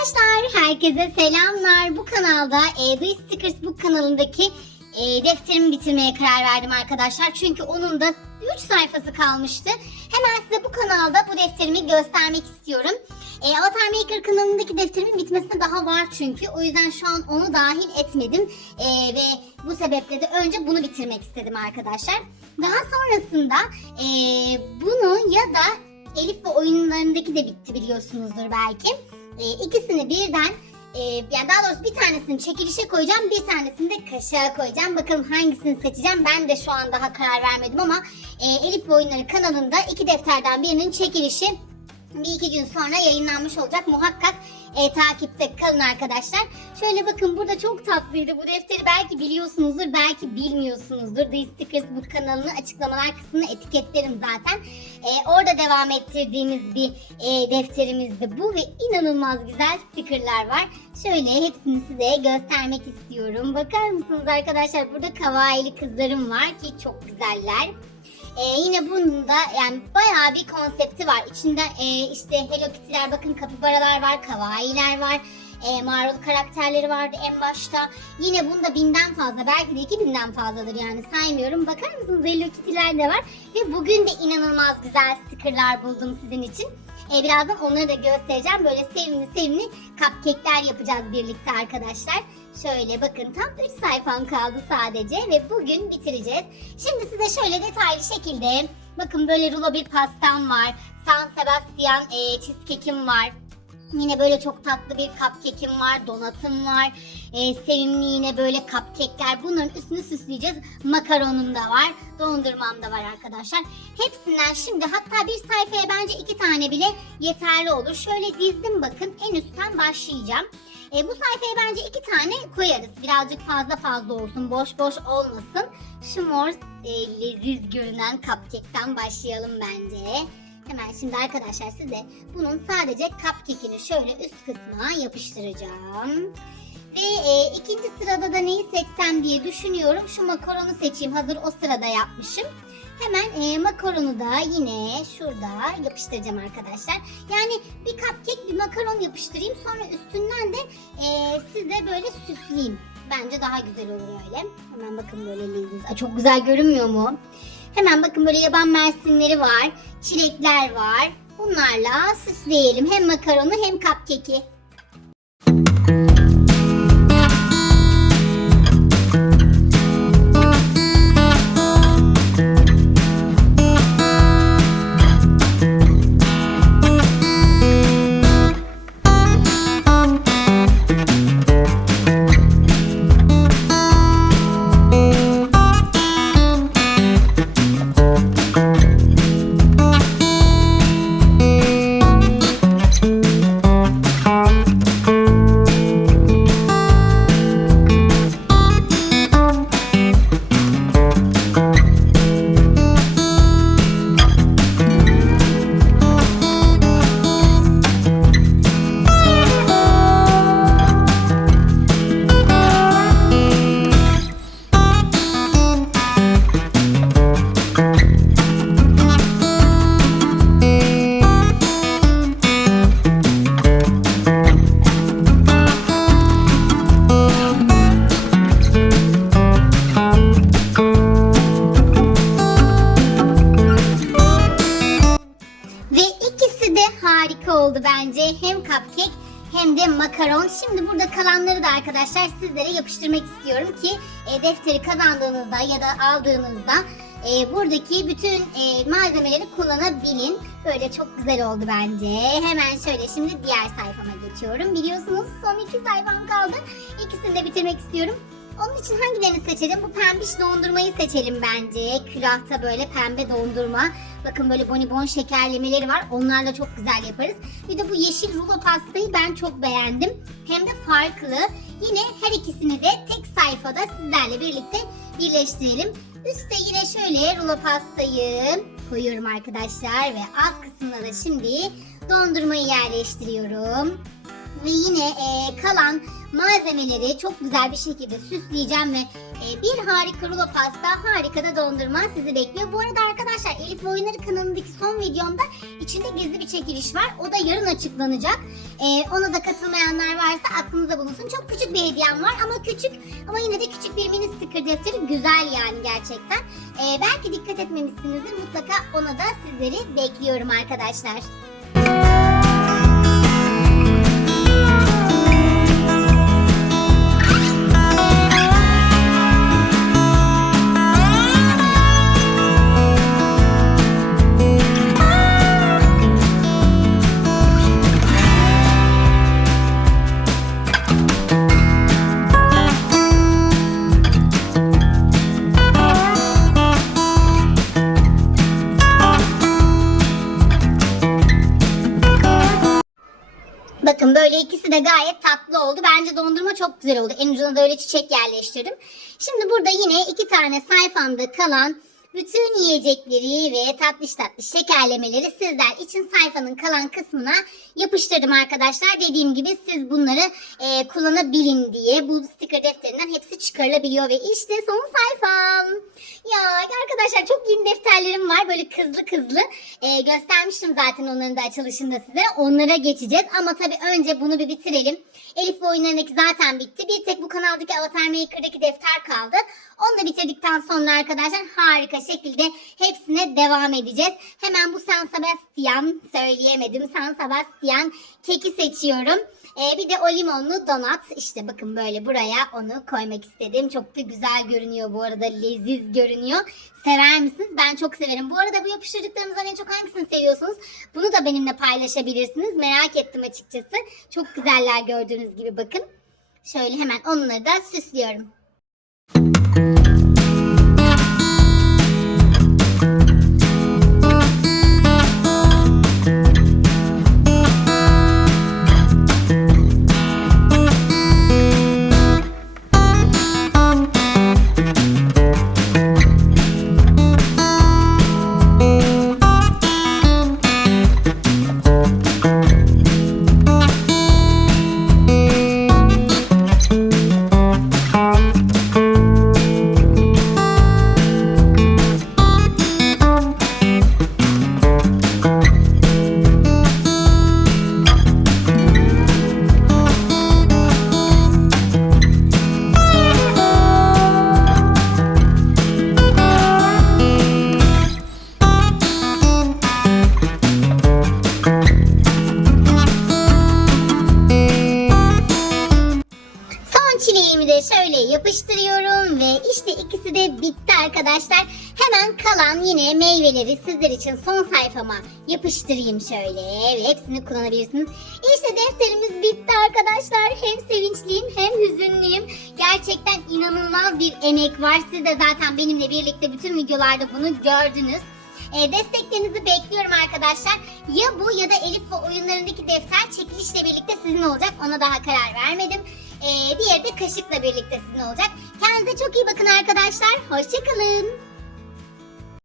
Arkadaşlar herkese selamlar. Bu kanalda e, Stickers Book kanalındaki e, defterimi bitirmeye karar verdim arkadaşlar. Çünkü onun da 3 sayfası kalmıştı. Hemen size bu kanalda bu defterimi göstermek istiyorum. E, Avatar Maker kanalındaki defterimin bitmesine daha var çünkü. O yüzden şu an onu dahil etmedim. E, ve bu sebeple de önce bunu bitirmek istedim arkadaşlar. Daha sonrasında e, bunu ya da Elif ve oyunlarındaki de bitti biliyorsunuzdur belki. E, ikisini birden e, yani daha doğrusu bir tanesini çekilişe koyacağım, bir tanesini de kaşığa koyacağım. Bakalım hangisini seçeceğim. Ben de şu an daha karar vermedim ama e, Elif ve Oyunları kanalında iki defterden birinin çekilişi bir iki gün sonra yayınlanmış olacak. Muhakkak e, takipte kalın arkadaşlar. Şöyle bakın burada çok tatlıydı. Bu defteri belki biliyorsunuzdur, belki bilmiyorsunuzdur. The Stickers bu kanalını açıklamalar kısmına etiketlerim zaten. E, orada devam ettirdiğimiz bir e, defterimizdi bu ve inanılmaz güzel stickerlar var. Şöyle hepsini size göstermek istiyorum. Bakar mısınız arkadaşlar? Burada kavaili kızlarım var ki çok güzeller. Ee, yine bunun da yani bayağı bir konsepti var. İçinde e, işte Hello Kitty'ler, bakın kapibaralar var, kawaii'ler var. E, marul karakterleri vardı en başta. Yine bunda binden fazla, belki de iki binden fazladır yani saymıyorum. Bakar mısınız Hello Kitty'ler de var. Ve bugün de inanılmaz güzel stickerlar buldum sizin için. E, birazdan onları da göstereceğim. Böyle sevimli sevimli cupcake'ler yapacağız birlikte arkadaşlar. Şöyle bakın tam 3 sayfam kaldı sadece ve bugün bitireceğiz. Şimdi size şöyle detaylı şekilde bakın böyle rulo bir pastam var. San Sebastian e, cheesecake'im var. Yine böyle çok tatlı bir cupcake'im var, donatım var. Ee, sevimli yine böyle cupcake'ler. Bunların üstünü süsleyeceğiz. Makaronum da var, dondurmam da var arkadaşlar. Hepsinden şimdi hatta bir sayfaya bence iki tane bile yeterli olur. Şöyle dizdim bakın en üstten başlayacağım. Ee, bu sayfaya bence iki tane koyarız. Birazcık fazla fazla olsun, boş boş olmasın. Şu mor e, leziz görünen cupcake'ten başlayalım bence. Hemen şimdi arkadaşlar size bunun sadece cupcake'ini şöyle üst kısmına yapıştıracağım. Ve e, ikinci sırada da neyi seçsem diye düşünüyorum. Şu makaronu seçeyim. Hazır o sırada yapmışım. Hemen e, makaronu da yine şurada yapıştıracağım arkadaşlar. Yani bir cupcake bir makaron yapıştırayım. Sonra üstünden de e, size böyle süsleyeyim. Bence daha güzel olur öyle. Hemen bakın böyle. Aa, çok güzel görünmüyor mu? Hemen bakın böyle yaban mersinleri var. Çilekler var. Bunlarla süsleyelim. Hem makaronu hem cupcake'i. Harika oldu bence. Hem cupcake hem de makaron. Şimdi burada kalanları da arkadaşlar sizlere yapıştırmak istiyorum ki e, defteri kazandığınızda ya da aldığınızda e, buradaki bütün e, malzemeleri kullanabilin. Böyle çok güzel oldu bence. Hemen şöyle şimdi diğer sayfama geçiyorum. Biliyorsunuz son iki sayfam kaldı. İkisini de bitirmek istiyorum. Onun için hangilerini seçelim? Bu pembiş dondurmayı seçelim bence. Külahta böyle pembe dondurma. Bakın böyle bonibon şekerlemeleri var. Onlarla çok güzel yaparız. Bir de bu yeşil rulo pastayı ben çok beğendim. Hem de farklı. Yine her ikisini de tek sayfada sizlerle birlikte birleştirelim. Üste yine şöyle rulo pastayı koyuyorum arkadaşlar. Ve alt kısmına da şimdi dondurmayı yerleştiriyorum. Ve yine e, kalan malzemeleri çok güzel bir şekilde süsleyeceğim ve e, bir harika rulo pasta, harika da dondurma sizi bekliyor. Bu arada arkadaşlar Elif Oyunları kanalındaki son videomda içinde gizli bir çekiliş var. O da yarın açıklanacak. E, ona da katılmayanlar varsa aklınızda bulunsun. Çok küçük bir hediyem var ama küçük ama yine de küçük bir mini sticker defteri güzel yani gerçekten. E, belki dikkat etmemişsinizdir. Mutlaka ona da sizleri bekliyorum arkadaşlar. Gayet tatlı oldu. Bence dondurma çok güzel oldu. En ucuna da öyle çiçek yerleştirdim. Şimdi burada yine iki tane sayfamda kalan bütün yiyecekleri ve tatlış tatlış şekerlemeleri sizler için sayfanın kalan kısmına yapıştırdım arkadaşlar. Dediğim gibi siz bunları e, kullanabilin diye bu sticker defterinden hepsi çıkarılabiliyor ve işte son sayfam. Ya arkadaşlar çok yeni defterlerim var böyle kızlı kızlı. E, göstermiştim zaten onların da açılışında size. Onlara geçeceğiz ama tabii önce bunu bir bitirelim. Elif ve oyunlarındaki zaten bitti. Bir tek bu kanaldaki Avatar Maker'daki defter kaldı. Onu da bitirdikten sonra arkadaşlar harika şekilde hepsine devam edeceğiz. Hemen bu San Sebastian söyleyemedim. San Sebastian keki seçiyorum. Ee, bir de o limonlu donat. İşte bakın böyle buraya onu koymak istedim. Çok da güzel görünüyor bu arada. Leziz görünüyor. Sever misiniz? Ben çok severim. Bu arada bu yapıştırdıklarımızdan en çok hangisini seviyorsunuz? Bunu da benimle paylaşabilirsiniz. Merak ettim açıkçası. Çok güzeller gördüğünüz gibi bakın. Şöyle hemen onları da süslüyorum. Arkadaşlar. Hemen kalan yine meyveleri sizler için son sayfama yapıştırayım şöyle ve hepsini kullanabilirsiniz. İşte defterimiz bitti arkadaşlar. Hem sevinçliyim hem hüzünlüyüm. Gerçekten inanılmaz bir emek var. Siz de zaten benimle birlikte bütün videolarda bunu gördünüz. E, desteklerinizi bekliyorum arkadaşlar. Ya bu ya da Elif ve oyunlarındaki defter çekilişle birlikte sizin olacak. Ona daha karar vermedim. E, diğeri de kaşıkla birlikte sizin olacak. Kendinize çok iyi bakın arkadaşlar. Hoşçakalın.